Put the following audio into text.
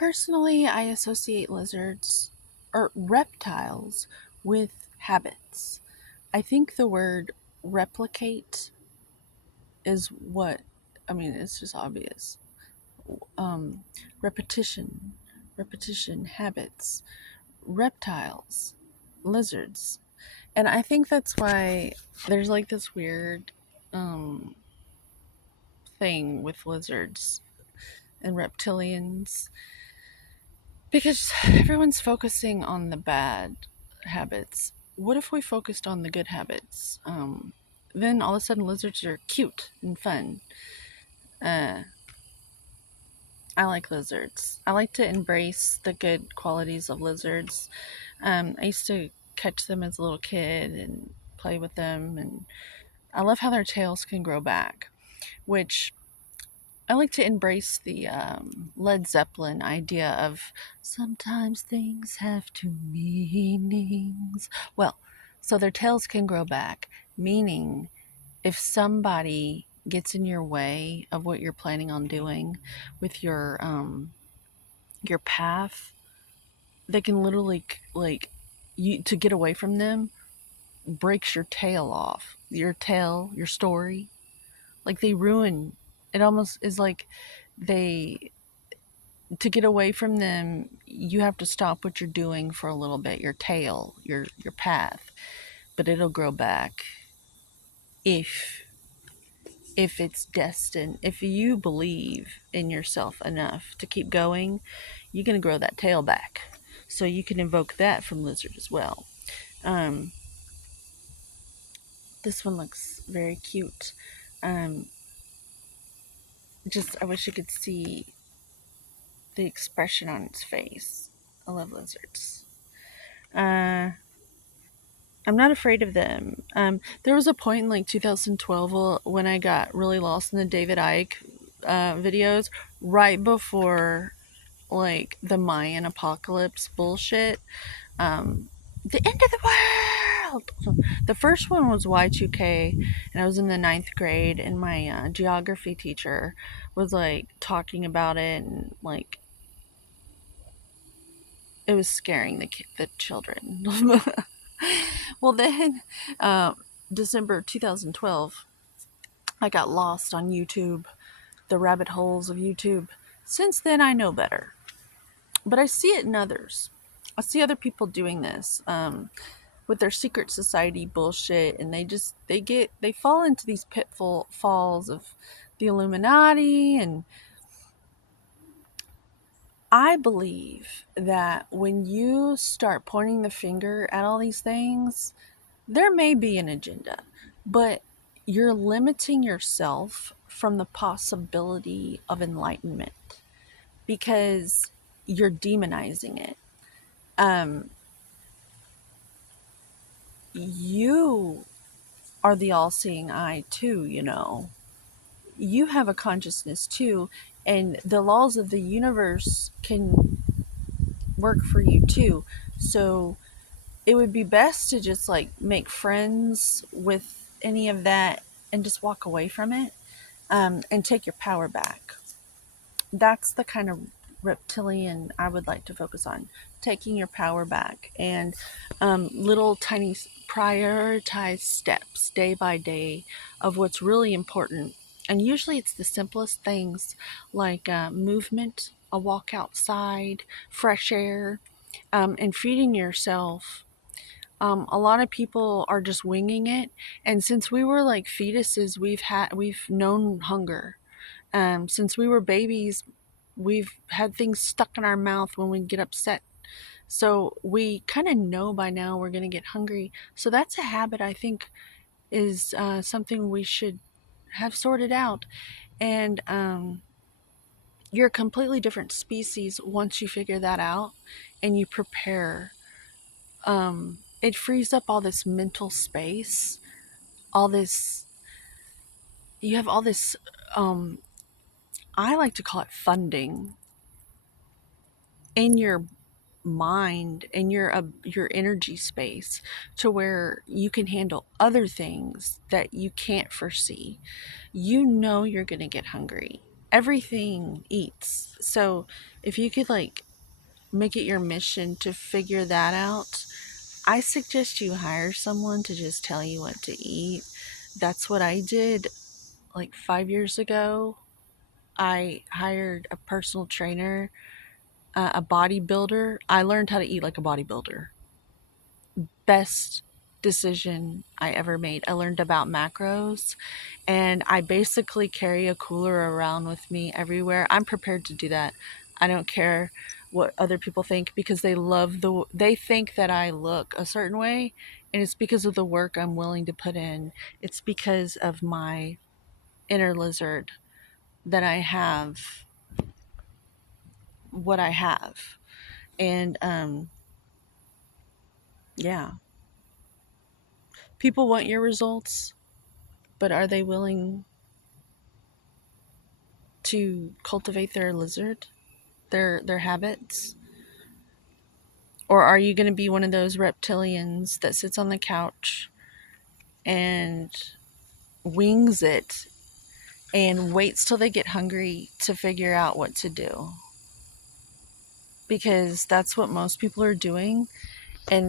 Personally, I associate lizards or reptiles with habits. I think the word replicate is what, I mean, it's just obvious. Um, repetition, repetition, habits, reptiles, lizards. And I think that's why there's like this weird um, thing with lizards and reptilians because everyone's focusing on the bad habits. What if we focused on the good habits? Then all of a sudden lizards are cute and fun. Uh, I like lizards. I like to embrace the good qualities of lizards. I used to catch them as a little kid and play with them, and I love how their tails can grow back, which I like to embrace the Led Zeppelin idea of sometimes things have two meanings. Well, so their tails can grow back, meaning if somebody gets in your way of what you're planning on doing with your path, they can literally like you to get away from them breaks your tail off. Your tail, your story. Like they ruin it almost is like they to get away from them, you have to stop what you're doing for a little bit, your tail, your path, but it'll grow back if it's destined. If you believe in yourself enough to keep going, you're going to grow that tail back. So you can invoke that from lizard as well. Um, this one looks very cute. Um, just I wish you could see the expression on its face. I love lizards. Uh, I'm not afraid of them. There was a point in like 2012 when I got really lost in the David Icke videos right before like the Mayan apocalypse bullshit. The end of the world. So the first one was Y2K, and I was in the ninth grade, and my geography teacher was like talking about it, and like it was scaring the children. Well, then, uh, December 2012, I got lost on YouTube, the rabbit holes of YouTube. Since then, I know better, but I see it in others. I see other people doing this with their secret society bullshit, and they fall into these pitfalls of the Illuminati. And I believe that when you start pointing the finger at all these things, there may be an agenda, but you're limiting yourself from the possibility of enlightenment because you're demonizing it. Um, you are the all seeing eye, too, you know. You have a consciousness, too, and the laws of the universe can work for you, too. So it would be best to just like make friends with any of that and just walk away from it, and take your power back. That's the kind of reptilian I would like to focus on, taking your power back and little tiny prioritized steps day by day of what's really important. And usually it's the simplest things like movement, a walk outside, fresh air, and feeding yourself. A lot of people are just winging it, and since we were like fetuses, we've known hunger. Since we were babies, we've had things stuck in our mouth when we get upset. So we kind of know by now we're going to get hungry. So that's a habit I think is something we should have sorted out. And you're a completely different species once you figure that out and you prepare. It frees up all this mental space, all this, you have all this, um, I like to call it funding in your mind and your energy space to where you can handle other things that you can't foresee. You know you're going to get hungry. everything eats. So if you could like make it your mission to figure that out, I suggest you hire someone to just tell you what to eat. That's what I did like 5 years ago. I hired a personal trainer, a bodybuilder. I learned how to eat like a bodybuilder. Best decision I ever made. I learned about macros, and I basically carry a cooler around with me everywhere. I'm prepared to do that. I don't care what other people think because they think that I look a certain way, and it's because of the work I'm willing to put in. It's because of my inner lizard that I have what I have. And yeah, people want your results, but are they willing to cultivate their lizard, their habits? Or are you going to be one of those reptilians that sits on the couch and wings it and waits till they get hungry to figure out what to do? Because that's what most people are doing, and